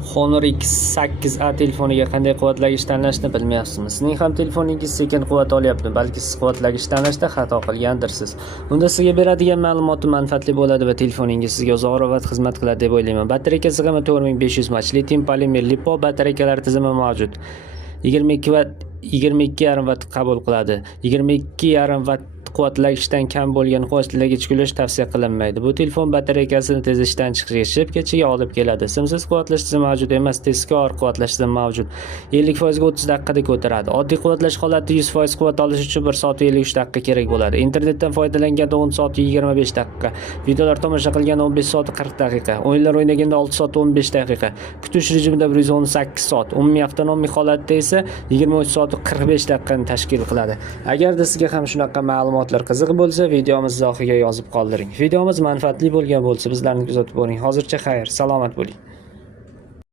Honor X8A telefoniga qanday quvvatlagich tanlashni bilmayapsizmi? Sizning ham telefoningiz sekin quvvat olyapti, balki siz quvvatlagich tanlashda xato qilgandirsiz. Unda sizga beradigan ma'lumot manfaatli bo'ladi va telefoningiz sizga uzoq xizmat qiladi deb o'ylayman. Batareyka sig'imi 4500 mAh, litium polimer lipo batareykalar tizimi mavjud. 22,5 vatt qabul qiladi. 22,5 vatt quvvatlagichdan kam bo'lgan quvvatlagich ulash tavsiya qilinmaydi. Bu telefon batareykasini tez ishdan chiqishga, shipgachaga olib keladi. Simsiz quvvatlash tizimi mavjud emas, tezkor quvvatlash tizimi mavjud. 50% ga 30 daqiqada ko'taradi. Oddiy quvvatlash holatida 100% quvvat olish uchun 1 soat 53 daqiqa kerak bo'ladi. Internetdan foydalanganda 10 soat 25 daqiqa, videolar tomosha qilganda 15 soat 40 daqiqa, o'yinlar o'ynaganda 6 soat 15 daqiqa, kutish rejimida 118 soat, umumiy avtonomiy holatda esa 23 soat 45 daqiqani tashkil qiladi. Agarda sizga ham shunaqa ma'lumotlar qiziq bo'lsa, videomiz izohiga yozib qoldiring. Videomiz manfaatli bo'lgan bo'lsa, bizlarni kuzatib boring. Hozircha xayr, salomat bo'ling.